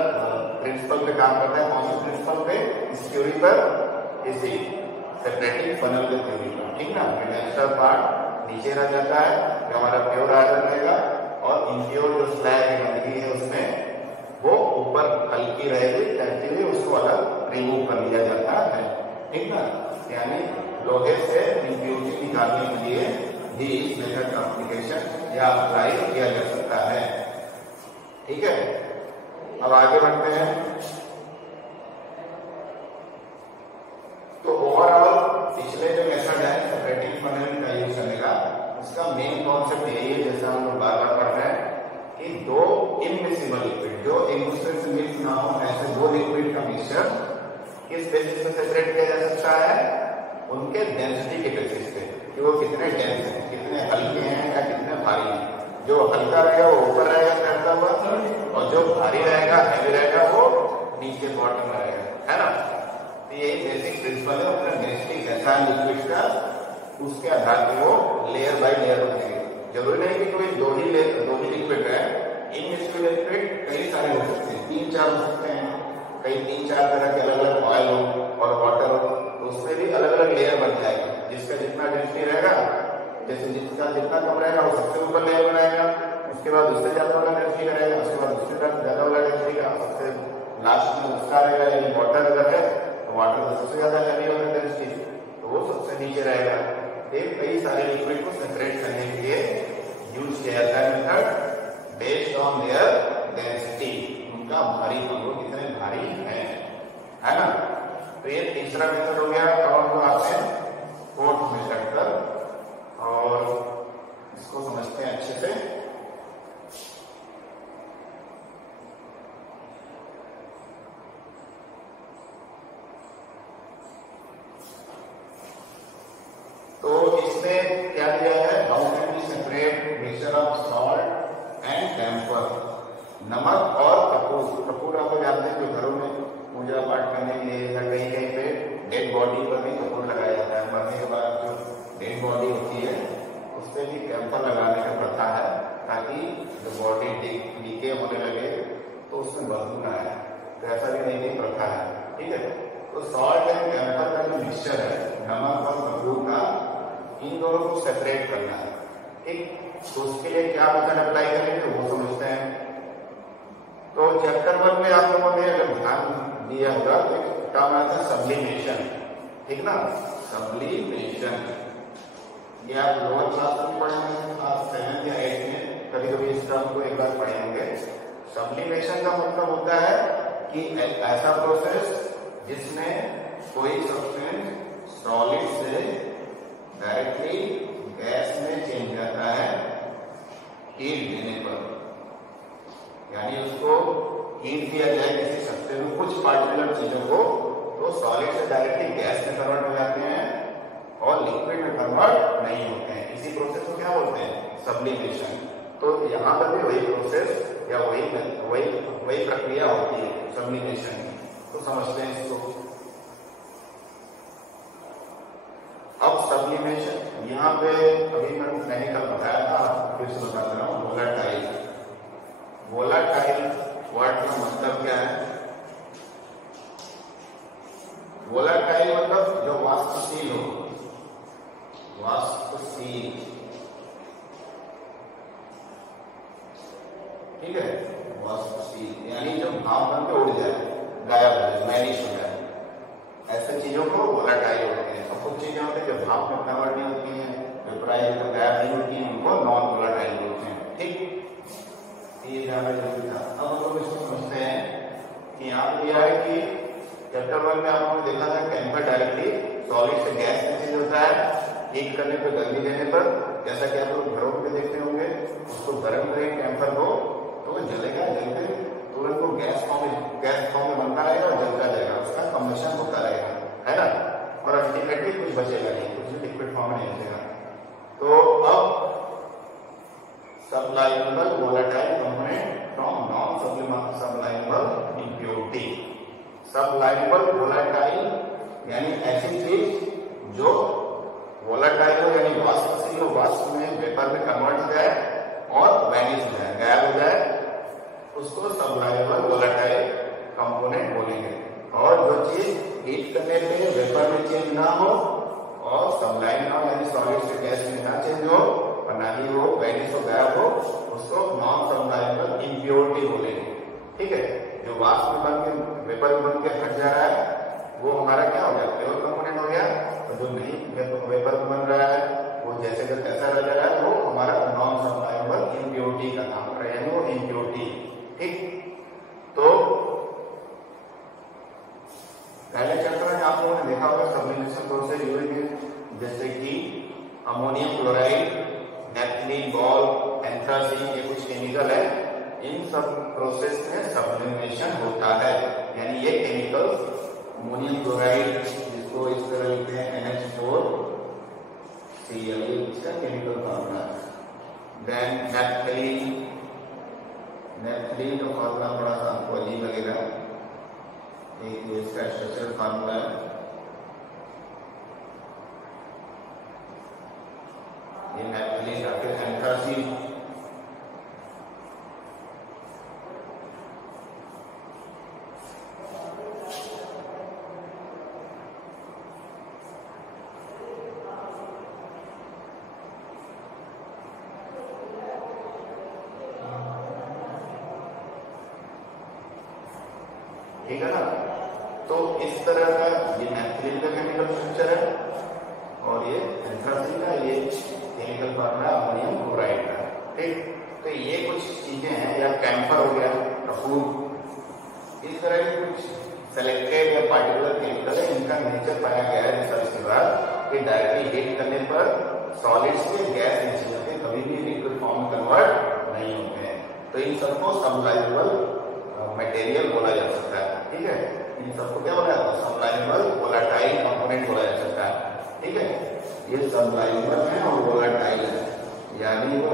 प्रिंसिपल पे काम करता है। कौन से प्रिंसिपल पे? इस थ्योरी पर, इसी सेपरेटिंग फनल के थ्योरी पर, ठीक ना। नेचुरल पार्ट नीचे रह जाता है जो हमारा प्योर आयरन रहेगा, और इम्प्योर जो स्लैग की गंदगी है उसमें वो ऊपर हल्की रहेगी, तैरती हुई, उसको अलग रिमूव कर लिया जाता है, ठीक ना। यानी लोहे से इम्प्योरिटी निकालने के लिए भी इस मेथड का एप्लीकेशन या अप्लाई किया जा सकता है, ठीक है। अब आगे बढ़ते हैं। तो ओवरऑल पिछले जो मेथड है सेपरेटिंग फनल का यूज करने का, उसका मेन कॉन्सेप्ट यही है, जैसा हम लोग बार बार पढ़ रहे हैं, कि दो इनमिसिबल लिक्विड जो एक दूसरे से मिक्स ना हो, ऐसे दो लिक्विड का मिक्सचर किस बेसिस पे सेपरेट किया जा सकता है? उनके डेंसिटी के बेसिस पे, कि वो कितने डेंस हैं, कितने हल्के हैं या कितने भारी हैं। जो हल्का रहेगा वो ऊपर रहेगा तैरता हुआ, और जो भारी रहेगा, हैवी रहेगा, वो नीचे बॉटम में रहेगा, है ना। तो यही बेसिक प्रिंसिपल है। अपना डेंसिटी कैसा है लिक्विड का, उसके आधार पर वो लेयर बाय लेयर होंगे। जरूरी नहीं कि कोई दो ही लिक्विड है। इनमिसिबल लिक्विड कई सारे हो सकते हैं, 3-4 हो सकते हैं, कई 3-4 तरह के अलग अलग ऑयल हो और वाटर हो, तो उसमें भी अलग अलग लेयर बन जाएगा। जिसका जितना डेंसिटी रहेगा, जैसे जिसका जितना कम रहेगा वो सबसे ऊपर लेयर बनाएगा, उसके बाद उससे ज्यादा वाला डेंसिटी रहेगा, उसके बाद उससे ज्यादा वाला डेंसिटी का, सबसे लास्ट में उसका रहेगा। यानी वाटर अगर है तो वाटर का सबसे ज्यादा हैवी वाला डेंसिटी, तो वो सबसे नीचे रहेगा। कई सारे लिक्विड को सेपरेट करने के लिए यूज किया जाता है method based on their density, उनका भारी, वो कितने भारी है ना। तो ये तीसरा मेथड हो गया। और जो आते हैं फोर्थ मेथड पर, और इसको समझते हैं अच्छे से। तो इसमें क्या दिया है? How can we separate mixture of salt and camphor. नमक और कपूर। कपूर आप जानते हैं जो घरों में पूजा पाठ करने के लिए या कहीं कहीं पे डेड बॉडी पर भी कपूर लगाया जाता है। मरने के बाद जो डेड बॉडी होती है उस पर भी कैम्फर लगाने का प्रथा है, ताकि जब बॉडी डीके होने लगे तो उसमें बदबू ना आए। तो ऐसा भी नहीं कि प्रथा है, ठीक है। तो सॉल्ट एंड कैम्फर का जो मिक्सचर है, नमक और कपूर का, इन दोनों को सेपरेट करना है, ठीक। तो उसके लिए क्या मेथड अप्लाई करेंगे वो समझते हैं। तो चैप्टर 1 में आप लोगों ने अगर ध्यान दिया होगा तो टर्म आता है सब्लिमेशन, ठीक ना। सब्लिमेशन ये आप लोअर क्लास में पढ़ेंगे, क्लास 7 या 8 में कभी कभी इस टर्म को एक बार पढ़े होंगे। सब्लिमेशन का मतलब होता है कि ऐसा प्रोसेस जिसमें कोई सब्सटेंस सॉलिड से डायरेक्टली गैस में चेंज जाता है हीट देने पर। यानी उसको हीट दिया जाए किसी सब्सटेंस में, कुछ पार्टिकुलर चीजों को, तो सॉलिड से डायरेक्टली गैस में कन्वर्ट हो जाते हैं और लिक्विड में कन्वर्ट नहीं होते हैं। इसी प्रोसेस को क्या बोलते हैं? सब्लिमेशन। तो यहाँ पर भी वही प्रोसेस या वही प्रक्रिया होती है सब्लिमेशन की। तो समझते हैं इसको। अब सब्लिमेशन यहाँ पे अभी मैंने कल बताया था, फिर से बता रहा हूँ। वोलाटाइल। वोलाटाइल वर्ड का मतलब क्या है? वोलाटाइल मतलब जो वाष्पशील हो, वाष्पशील, ठीक है। वाष्पशील यानी जो भाप बन के उड़ जाए, गायब हो जाए, मैनिश हो जाए, ऐसे चीजों को वोलाटाइल होते हैं। और कुछ चीजें होती है जो भाप में कन्वर्ट नहीं होती है, जो प्राइस पर गायब नहीं होती है, उनको नॉन वोलाटाइल बोलते हैं, ठीक। ये जानना जरूरी था। अब हम लोग इसको समझते हैं कि यहाँ पे दिया है कि चैप्टर 1 में आप लोगों ने देखा था कैम्फर डायरेक्टली सॉलिड से गैस में चेंज होता है हीट करने पर, गर्मी देने पर। जैसा कि आप लोग घरों में देखते होंगे, उसको गर्म करें कैम्फर को तो वो जलेगा, जलकर तुरंत वो गैस फॉर्म में बनता रहेगा और जलता जाएगा, उसका कम्बशन होता रहेगा, है ना। और अल्टीमेटली कुछ बचेगा नहीं, कुछ लिक्विड फॉर्म में नहीं बचेगा। तो अब sublimable volatile component from non sublimable impurity. Sublimable volatile यानी ऐसी चीज जो वोलेटाइल हो, यानी वाष्पशील हो, वाष्प में वेपर में कन्वर्ट हो जाए और वैनिश हो जाए, गायब हो जाए, उसको सब्लाइबल वोलेटाइल कंपोनेंट बोलेंगे। और जो चीज हीट करने पे वेपर में चेंज ना हो और सब्लाइम ना हो, यानी सॉलिड से गैस में ना चेंज हो और ना ही वो वैनिश हो गायब हो, उसको नॉन सब्लाइबल इम्प्योरिटी बोलेंगे। ठीक है, जो वाष्प में बन के वेपर बन के हट जा रहा है वो हमारा क्या हो गया, प्योर कंपोनेंट हो गया। और जो नहीं वेपर बन रहा है वो जैसे का तैसा रह रहा है, वो हमारा नॉन सब्लाइबल इम्प्योरिटी का नाम है, यानी वो इम्प्योरिटी। ठीक, तो पहले चैप्टर में आप लोगों ने देखा होगा सब्लिमेशन प्रोसेस यूज में, जैसे कि ammonium chloride, naphthalene ball, anthracene, ये कुछ केमिकल है। इन सब प्रोसेस में सब्लिमेशन होता है, यानी ये केमिकल अमोनियम क्लोराइड जिसको इस तरह लिखते हैं NH4Cl, इसका केमिकल फॉर्मूला है। देन नेफ्थलीन का फॉर्मूला थोड़ा सा आपको अजीब लगेगा, एक इसका स्ट्रक्चरल फॉर्मूला है। ये नेफ्थलीन का, फिर एंथ्रासीन, ठीक है ना। तो इस तरह का ये नेफ्थलीन का केमिकल स्ट्रक्चर है और ये एंथ्रासीन का ये केमिकल फॉर्मूला अमोनियम क्लोराइड का। ठीक, तो ये कुछ चीजें हैं, या कैम्फर हो गया, कपूर, इस तरह के कुछ सेलेक्टेड या पार्टिकुलर केमिकल है, इनका नेचर पाया गया है रिसर्च के बाद कि डायरेक्टली हीट करने पर सॉलिड से गैस नहीं चलते, कभी भी लिक्विड फॉर्म में कन्वर्ट नहीं होते हैं। तो इन सबको सब्लाइबल मटेरियल बोला जा सकता है। ठीक है, इन सबको क्या बोला जाता है, सब्लाइबल वोलेटाइल कंपोनेंट बोला जा सकता है। ठीक है, ये सब्लाइबल है और वोलेटाइल है, यानी वो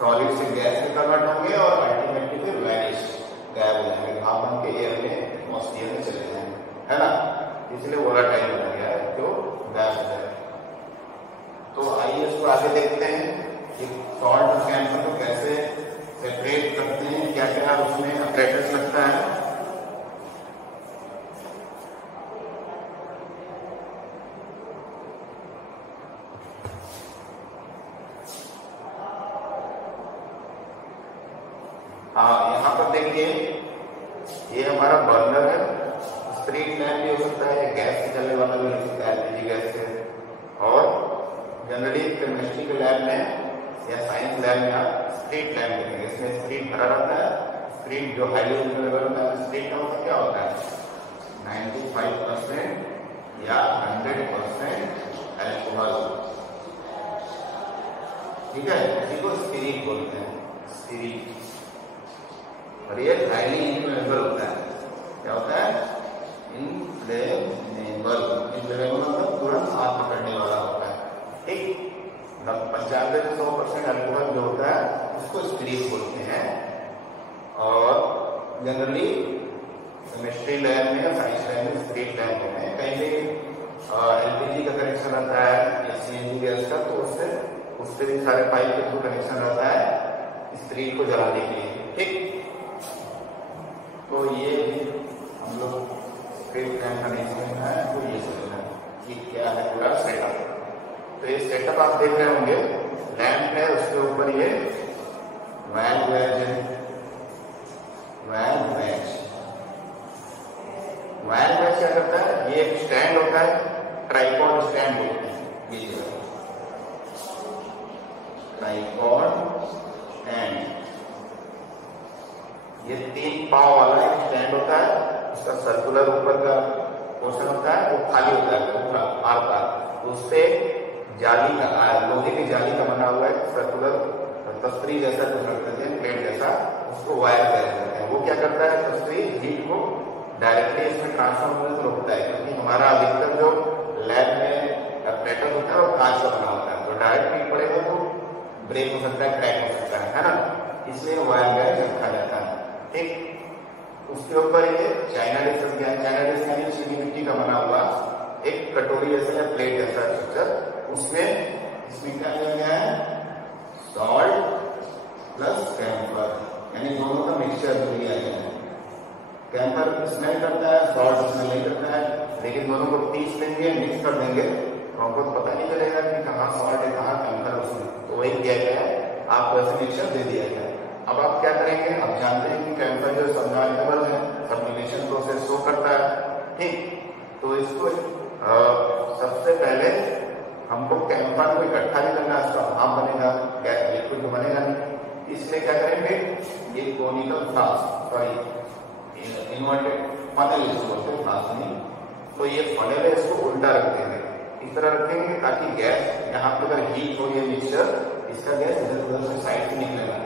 सॉलिड से गैस में कन्वर्ट होंगे और अल्टीमेटली फिर वैनिश, गायब हो जाएंगे, भाप बन के एयर में, एटमॉस्फेयर में चले जाएंगे, है ना। इसलिए वोलेटाइल बना गया है, जो गायब हो जाएगा। तो आइए इसको आगे देखते हैं कि सॉल्ट और कैम्फर को कैसे सेपरेट करते हैं, क्या क्या उसमें अपरेटस लगता है। हाँ, यहाँ पर देखिए ये हमारा बर्नर है, स्ट्रीट लैम्प भी हो सकता है, गैस से चलने वाला भी हो सकता है, एलपीजी गैस से। और जनरली केमिस्ट्री के लैब में या साइंस लैब में आप स्ट्रीट लैम्प देखेंगे, इसमें स्ट्रीट भरा रहता है। स्ट्रीट जो हाइड्रोजन लेवल होता है, स्ट्रीट का मतलब क्या होता है, 95% या 100% अल्कोहल। ठीक है, इसी को स्पिरिट बोलते हैं, स्पिरिट। और ये हाईली इन्फ्लेमेबल होता है, क्या होता है, इन्फ्लेमेबल। इन्फ्लेमेबल मतलब तुरंत आग पकड़ने वाला होता है। ठीक, 95 से 100% अल्कोहल जो होता है उसको स्पिरिट बोलते हैं। और जनरली केमिस्ट्री लैब में या साइंस लैब में स्पिरिट लैब में कहीं भी एलपीजी का कनेक्शन रहता है या सीएनजी गैस का, तो उससे भी सारे पाइप के थ्रू कनेक्शन रहता है स्पिरिट को जलाने के लिए। ठीक, तो ये हम लोग स्पिरिट लैब कनेक्शन है, तो ये समझना कि क्या है पूरा सेटअप। तो ये सेटअप आप देख रहे होंगे, लैंप है, उसके ऊपर ये वैल्व वेज है, वैल्व वेज। वैल्व वेज क्या करता है, ये एक स्टैंड होता है, ट्राइपॉड स्टैंड बोलते हैं, ये ट्राइपॉड स्टैंड। ये 3 पांव वाला एक स्टैंड होता है, उसका सर्कुलर ऊपर का पोर्शन होता है, वो खाली होता है पूरा आर पार। उससे जाली का, लोहे की जाली का बना हुआ है सर्कुलर तस्तरी जैसा कुछ रखते हैं, प्लेट जैसा, उसको वायर कह देते हैं। वो क्या करता है, तस्तरी हीट को डायरेक्टली इसमें ट्रांसफर होने से रोकता है, क्योंकि हमारा अधिकतर जो लैब में अपरेटर होता है वो कांच का बना होता है, तो डायरेक्ट हीट पड़ेगा तो ब्रेक हो सकता है, क्रैक हो सकता है ना, इसलिए वायर गैस रखा जाता है। ठीक, उसके ऊपर ये चाइना डिश रख गया, चाइना डिश यानी चीनी मिट्टी का बना हुआ एक कटोरी जैसा या प्लेट जैसा स्ट्रक्चर, इसमें क्या किया गया है, सॉल्ट प्लस कैम्फर, यानी दोनों का मिक्सचर दिया गया है। कैंपर स्मेल करता है, सॉल्ट स्मेल नहीं करता है, लेकिन दोनों को पीस लेंगे, मिक्स कर देंगे तो हमको तो पता नहीं चलेगा कि कहाँ सॉल्ट है कहाँ कैंपर उसमें, तो वही किया गया है, आपको ऐसे मिक्सचर दे दिया गया है। अब आप क्या करेंगे, आप जानते हैं कि कैंपर जो सबनाइबल है, सबलिमेशन प्रोसेस शो करता है, ठीक। तो इसको सबसे पहले हमको कैंपर को इकट्ठा नहीं करना, इसका भाप बनेगा, गैस लिक्विड तो बनेगा नहीं, इसलिए क्या करेंगे, ये conical flask, sorry inverted funnel इसको बोलते हैं, फ्लास्क नहीं, तो ये फनेल है, इसको उल्टा रख देंगे, इस तरह रखेंगे ताकि गैस यहाँ पे अगर हीट हो ये मिक्सचर, इसका गैस इधर उधर से साइड से निकलेगा,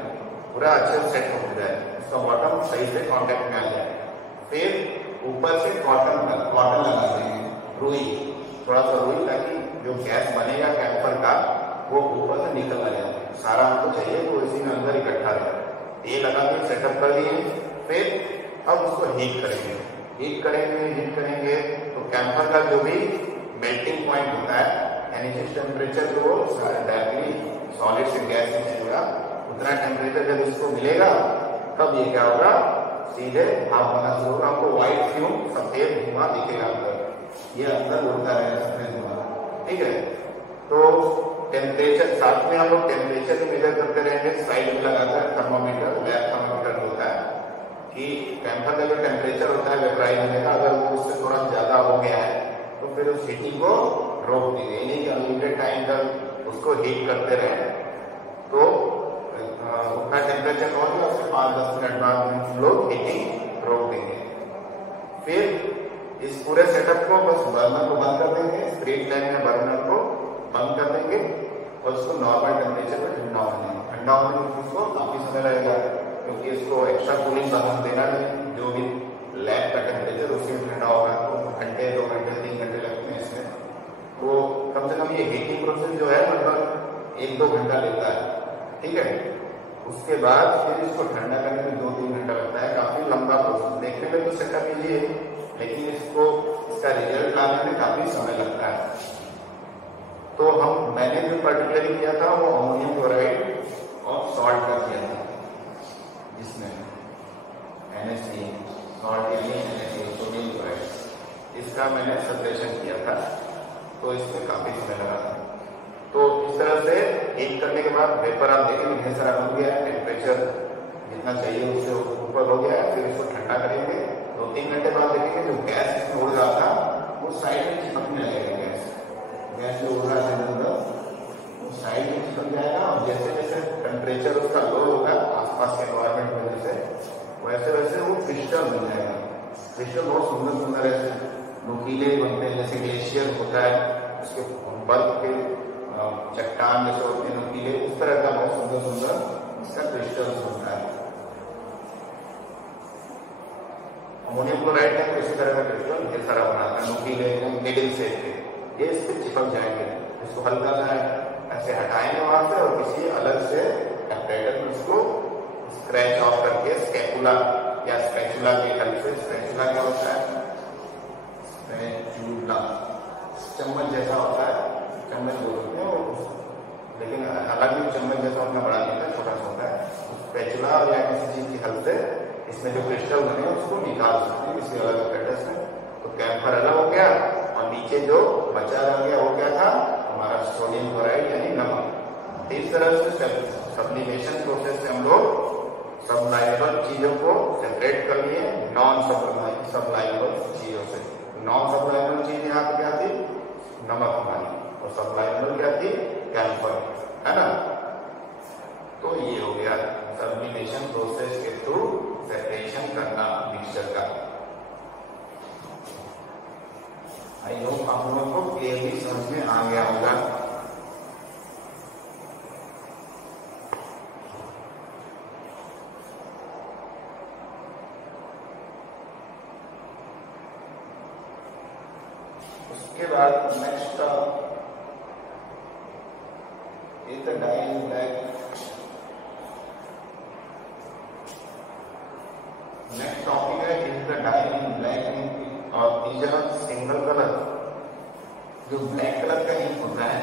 पूरा अच्छे से सेट हो जाए, इसका बॉटम सही से कॉन्टेक्ट में आ जाए। फिर ऊपर से कॉटन लगा देंगे, रुई, थोड़ा सा रुई, ताकि जो गैस बनेगा कैंपर का वो ऊपर से निकल आ जाए, सारा हमको चाहिए तो इसी में अंदर इकट्ठा रहे। ये लगा के सेटअप कर दिए। फिर अब उसको हीट करेंगे तो कैंपर का जो भी मेल्टिंग पॉइंट होता है, यानी जिस टेम्परेचर जो डायरेक्टली सॉलिड से गैस में चलेगा, उतना टेम्परेचर जब इसको मिलेगा तब ये क्या होगा, सीधे भाप बना शुरू होगा, आपको व्हाइट फ्यूम सफेद धुआं दिखेगा अंदर, ये अंदर उड़ता रहेगा सफेद धुआं, ठीक है। तो टेम्परेचर साथ में हम लोग टेम्परेचर भी मेजर करते रहेंगे, साइड में लगाकर थर्मोमीटर, लैब थर्मोमीटर होता है कि कैंपर का जो टेम्परेचर होता है वेपराइज होने का, अगर वो उससे थोड़ा ज्यादा हो गया है तो फिर उस हीटिंग को रोक दीजिए, यानी कि अनलिमिटेड टाइम तक उसको हीट करते रहे, तो उतना टेम्परेचर पहुंच गया, उसके 5-10 मिनट बाद हम लोग हीटिंग रोक देंगे। फिर इस पूरे सेटअप को बस बर्नर को बंद कर देंगे, स्प्रिट लाइन में बर्नर को बंद कर देंगे और इसको नॉर्मल टेम्परेचर पर ठंडा होने देंगे। ठंडा होने में इसको काफी समय लगेगा, क्योंकि इसको एक्स्ट्रा कूलिंग बर्नर देना नहीं, जो भी लैब का टेम्परेचर उसी में ठंडा होगा, तो घंटे 2 घंटे 3 घंटे लगते हैं इसमें, वो कम से कम ये हीटिंग प्रोसेस जो है मतलब 1-2 घंटा लेता है, ठीक है। उसके बाद फिर इसको ठंडा करने में 2-3 घंटा लगता है, काफी लंबा प्रोसेस, देखने में तो सेटअप इजी है, लेकिन इसका रिजल्ट लाने में काफी समय लगता है। तो मैंने जो पर्टिकुलरली किया था वो अमोनियम क्लोराइड और सॉल्ट का किया था, जिसमें NaC सॉल्ट यानी NaCl सोडियम क्लोराइड, इसका मैंने सेपरेशन किया था, तो इसमें काफी समय लगा था। तो इस तरह से हीट करने के बाद वेपर आप देखेंगे ढेर सारा हो गया है, टेम्परेचर जितना चाहिए उससे ऊपर हो गया है। फिर इसको ठंडा करेंगे, 2-3 घंटे बाद देखेंगे जो गैस इसमें उड़ रहा था वो साइड में चिपकने लगेगा, गैस जो उड़ रहा था वो साइड में चिपक जाएगा, और जैसे जैसे टेम्परेचर उसका लो होगा आसपास के एनवायरमेंट की वजह से, वैसे वैसे वो क्रिस्टल बन जाएगा। क्रिस्टल बहुत सुंदर सुंदर ऐसे नुकीले बनते हैं, जैसे ग्लेशियर होता है, उसके बर्फ के चट्टान जैसे होते हैं नुकीले, उस तरह का बहुत सुंदर सुंदर इसका क्रिस्टल होता है। अमोनियम क्लोराइड में इसी तरह का क्रिस्टल ढेर सारा बनाता है, नुकीले मिडिल शेप के, ये इस पे चिपक जाएंगे। इसको हल्का सा ऐसे हटाएंगे वहां से, और किसी अलग से एपरेटर में इसको स्क्रैच ऑफ करके स्कैपुला या स्पैचुला की हेल्प से, स्पैचुला क्या होता है, स्पैचुला चम्मच जैसा होता है, चम्मच बोलते हैं, लेकिन हालांकि चम्मच जैसा उतना बड़ा नहीं होता, छोटा सा होता है, स्पैचुला या किसी चीज की हेल्प से इसमें जो क्रिस्टल बने उसको निकाल सकते हैं किसी अलग एपरेटर से। तो कैंपर अलग हो गया, और नीचे जो बचा रह गया वो क्या था, हमारा सोडियम क्लोराइड यानी नमक। इस तरह से सब्लिमेशन प्रोसेस से हम लोग सबलाइबल चीजों को सेपरेट कर लिए नॉन सबलाइबल चीजों से। नॉन सबलाइबल चीज यहाँ पे क्या थी, नमक हमारी, और सबलाइबल क्या थी, कैंपर, है ना। तो ये हो गया सब्लिमेशन प्रोसेस के थ्रू सेपरेशन करना मिक्सचर का। आई होप आप लोगों को क्लियरली समझ में आ गया होगा। उसके बाद next is the dye in black. Next topic है is the dye in black, और इज अ सिंगल कलर। जो ब्लैक कलर का इंक होता है,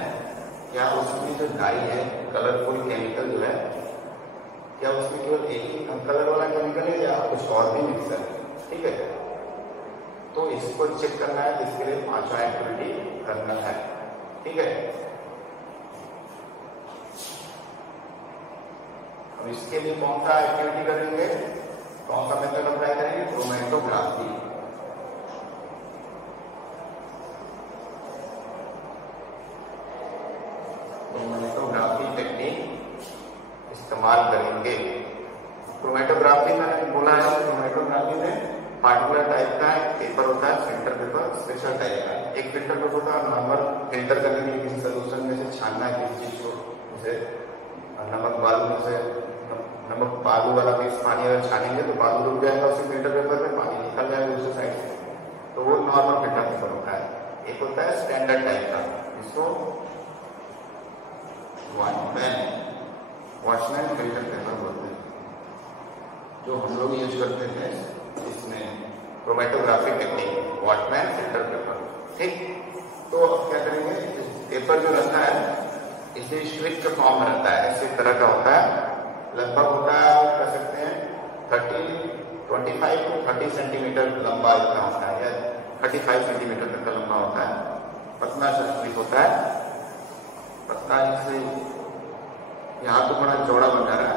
क्या उसमें जो डाई है, कलरफुल केमिकल जो है, क्या उसमें केवल एक ही कलर वाला केमिकल है या कुछ और भी मिक्स है, ठीक है। तो इसको चेक करना है, तो इसके लिए 5वां एक्टिविटी करना है, ठीक है। अब इसके लिए कौन सा एक्टिविटी करेंगे, कौन सा मेथड अप्लाई करेंगे, क्रोमेटोग्राफी। क्रोमेटोग्राफी टेक्निक इस्तेमाल करेंगे। क्रोमेटोग्राफी मैंने बोला है, क्रोमेटोग्राफी में पार्टिकुलर टाइप का एक पेपर होता है, फिल्टर पेपर, स्पेशल टाइप का। एक फिल्टर पेपर होता है नॉर्मल फिल्टर करने के लिए किसी सोल्यूशन में से छानना है किसी चीज को, जैसे नमक बालू वाला मिक्स पानी अगर छानेंगे तो बालू डूब जाएगा उसी फिल्टर पेपर में, पानी निकल जाएगा दूसरी साइड से, तो वो नॉर्मल फिल्टर पेपर होता है। एक होता है स्टैंडर्ड टाइप का, इसको वॉचमैन फिल्टर पेपर बोलते हैं, जो हम लोग यूज करते हैं इसमें chromatography technique, watchman filter paper, ठीक। तो अब क्या करेंगे, पेपर जो रहता है इसे स्ट्रिप के फॉर्म में रहता है, इसी तरह का होता है, लगभग होता है, आप कह सकते हैं 25 to 30 सेंटीमीटर लंबा इतना होता है, या 35 सेंटीमीटर तक का लंबा होता है, पतला सा स्ट्रिप होता है, पतला इससे यहाँ तो बड़ा चौड़ा बन जा रहा है,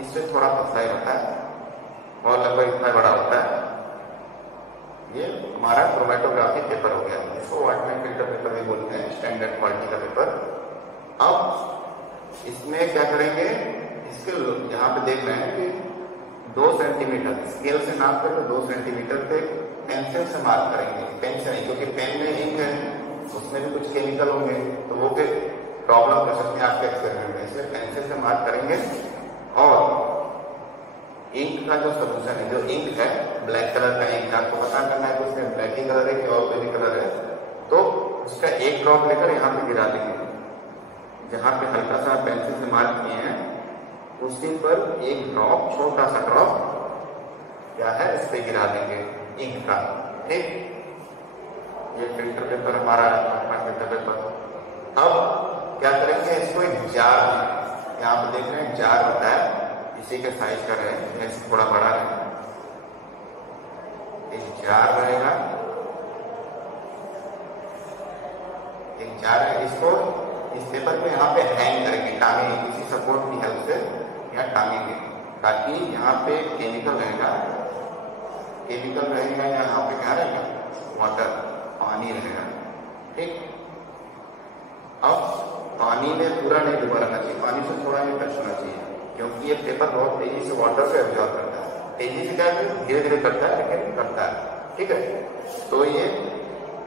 इससे थोड़ा पतला ही होता है और लगभग इतना बड़ा होता है। ये हमारा क्रोमेटोग्राफी पेपर हो गया, इसको वॉचमैन फिल्टर पेपर भी बोलते हैं, स्टैंडर्ड क्वालिटी का पेपर। अब इसमें क्या करेंगे, इसके यहाँ पे देख रहे हैं कि 2 सेंटीमीटर स्केल से नाप कर 2 सेंटीमीटर पे पेंसिल से मार्क करेंगे, पेन से नहीं, क्योंकि पेन में इंक है, उसमें भी कुछ केमिकल होंगे तो वो फिर प्रॉब्लम कर सकते हैं आपके एक्सपेरिमेंट में, इसलिए पेंसिल से मार्क करेंगे। और इंक का जो सोल्यूशन है, जो इंक है ब्लैक कलर का इंक, आपको पता करना है कि उसमें ब्लैक ही कलर है कि और कोई भी कलर है, तो उसका एक ड्रॉप लेकर यहाँ पे गिरा देंगे, जहाँ पे हल्का सा पेंसिल से मार्क किए हैं उसी पर एक ड्रॉप, छोटा सा ड्रॉप क्या है इस पे गिरा देंगे इंक का, ठीक। ये फिल्टर पेपर हमारा फिल्टर पेपर। अब क्या करेंगे, इसको एक जार में, यहाँ पे देख रहे हैं जार होता है, इसी के साइज का रहे, थोड़ा बड़ा रहे, एक जार रहेगा, एक जार है, इसको इस पेपर को यहाँ पे हैंग करेंगे, टांगेंगे, किसी सपोर्ट की हेल्प से यहाँ टांगेंगे, ताकि यहाँ पे केमिकल रहेगा, यहाँ पे क्या रहेगा, वाटर, पानी रहेगा, ठीक। अब पानी में पूरा नहीं डूबा रहना चाहिए, पानी से थोड़ा ही टच होना चाहिए, क्योंकि ये पेपर बहुत तेजी से वाटर से एब्जॉर्ब करता है, तेजी से क्या धीरे धीरे करता है लेकिन करता है, ठीक है। तो ये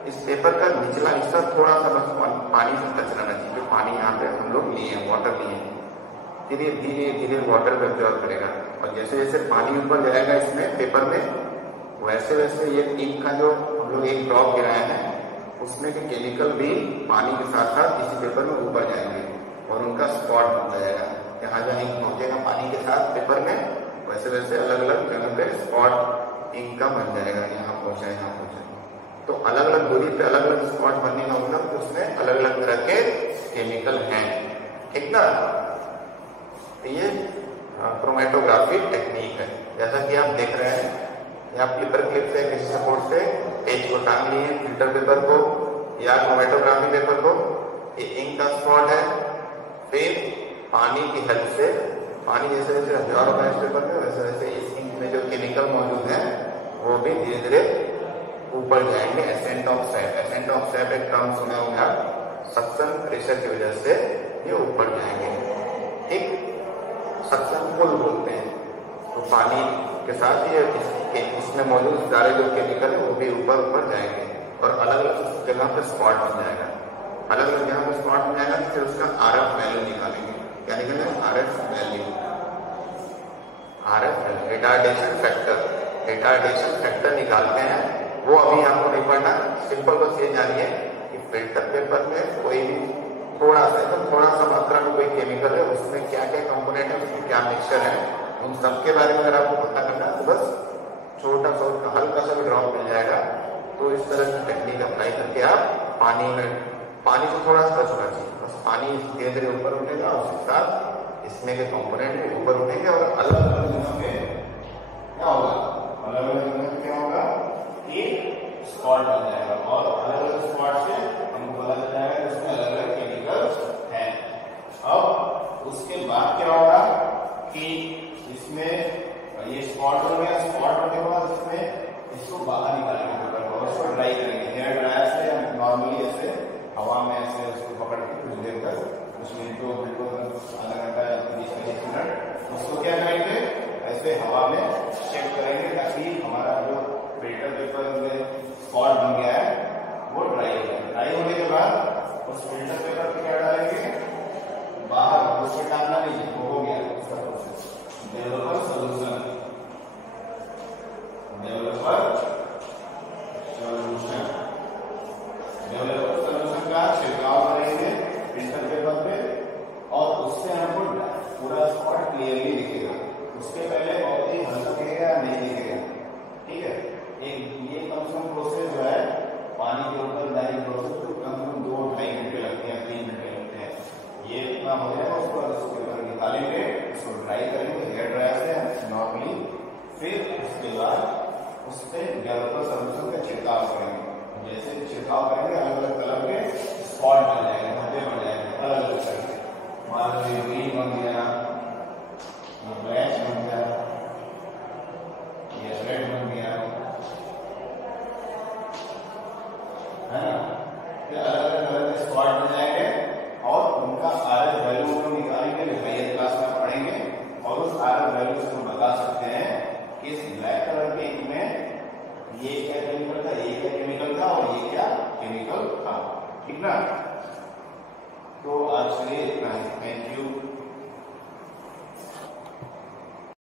इस पेपर का निचला हिस्सा थोड़ा सा बस पानी से टच रहना चाहिए, पानी यहाँ पे हम लोग लिए हैं, वाटर लिए हैं, धीरे धीरे धीरे वाटर को एब्जॉर्ब करेगा, और जैसे जैसे पानी ऊपर जाएगा इसमें पेपर में, वैसे वैसे ये इंक का जो हम लोग एक ड्रॉप गिराए हैं उसमें के केमिकल भी पानी के साथ साथ इसी पेपर में ऊपर जाएंगे और उनका स्पॉट बन जाएगा, जहाँ जहाँ इंक पहुंचेगा पानी के साथ पेपर में, वैसे वैसे अलग अलग जगह पे स्पॉट इंक का बन जाएगा, यहाँ पहुंचा, यहाँ पहुंचा, तो अलग अलग दूरी पे अलग अलग स्पॉट बनने का मतलब उसमें अलग अलग तरह के केमिकल हैं, ठीक ना। ये क्रोमेटोग्राफी टेक्निक है, जैसा कि आप देख रहे हैं, यहाँ पेपर क्लिप से किसी सपोर्ट से पेज को टांग लिए, फिल्टर पेपर को या क्रोमेटोग्राफी पेपर को, ये इंक का स्पॉट है, फिर पानी की हेल्प से, पानी जैसे जैसे एब्जॉर्ब होगा इस पेपर में, वैसे वैसे इस इंक में जो केमिकल मौजूद है वो भी धीरे धीरे ऊपर जाएंगे। Ascent of SAP, ascent of SAP एक टर्म सुना होगा, सक्शन प्रेशर की वजह से ये ऊपर जाएंगे, ठीक। सक्शन पुल बोलते हैं, तो पानी के साथ ये इसमें मौजूद सारे जो केमिकल है वो भी ऊपर ऊपर जाएंगे और अलग अलग जगह पे स्पॉट बन जाएगा, अलग अलग जगह पे स्पॉट बन जाएगा, फिर उसका RF वैल्यू निकालेंगे, क्या निकालेंगे, RF वैल्यू, रिटार्डेशन फैक्टर निकालते हैं, वो अभी आपको नहीं पढ़ना, सिंपल बस ये जानिए कि फिल्टर पेपर में कोई भी थोड़ा सा मात्रा में कोई केमिकल है, उसमें क्या क्या कंपोनेंट है, उसमें क्या मिक्सचर है, उन सबके बारे में अगर आपको पता करना है तो बस छोटा सा हल्का सा भी ड्रॉप मिल जाएगा, तो इस तरह की टेक्निक अप्लाई करके आप पानी से थोड़ा सा टच होना चाहिए, बस पानी धीरे धीरे ऊपर उठेगा, उसके साथ इसमें के कंपोनेंट के ऊपर उठेंगे और अलग अलग जगह पे क्या होगा, अलग अलग जगह पे क्या होगा कि स्पॉट बन जाएगा और अलग अलग स्पॉट से हमको पता चल जाएगा कि उसमें अलग अलग केमिकल्स हैं। अब उसके बाद क्या होगा कि इसमें ये स्पॉट हो गया, स्पॉट होने के बाद इसमें इसको बाहर निकालेंगे और उसको ड्राई करेंगे हेयर ड्रायर से या नॉर्मली ऐसे हवा में ऐसे उसको पकड़ के कुछ देर तक उसमें आधा घंटा या 20-25 मिनट उसको क्या करेंगे ऐसे हवा में शेक करेंगे ताकि हमारा जो फिल्टर पेपर में स्पॉट बन गया है वो ड्राई हो जाए। ड्राई होने के बाद उस फिल्टर पेपर पे क्या डालेंगे बाहर, उसमें डालना नहीं, वो हो गया उसका process. Developer solution, developer solution का छिड़काव करेंगे फिल्टर पेपर पे और उससे हमको पूरा स्पॉट क्लियरली दिखेगा। उसके पहले बहुत ही हल्का दिखेगा या नहीं दिखेगा, ठीक है। एक ये कम से कम प्रोसेस जो है पानी के ऊपर डाइंग प्रोसेस तो कम से कम 2-2.5 घंटे लगते हैं, 3 घंटे लगते हैं। ये इतना हो जाएगा, उसको उसके ऊपर निकालेंगे, उसको ड्राई करेंगे हेयर ड्रायर से नॉर्मली, फिर उसके बाद उस पर डेवलपर सोल्यूशन का छिड़काव करेंगे। जैसे छिड़काव करेंगे अलग अलग कलर के स्पॉट बन जाएंगे, धब्बे बन जाएंगे अलग अलग कलर के। मान लीजिए ग्रीन बन गया, ब्लैक बन गया, ये रेड बन गया, है ना। फिर अलग अलग कलर के स्पॉट बन जाएंगे और उनका आरएफ वैल्यू को निकालेंगे, हायर क्लास में पढ़ेंगे और उस आरएफ वैल्यू से हम बता सकते हैं कि इस ब्लैक कलर के इंक में ये क्या केमिकल था, ये क्या केमिकल था और ये क्या केमिकल था, ठीक ना। तो आज के लिए इतना ही, थैंक यू।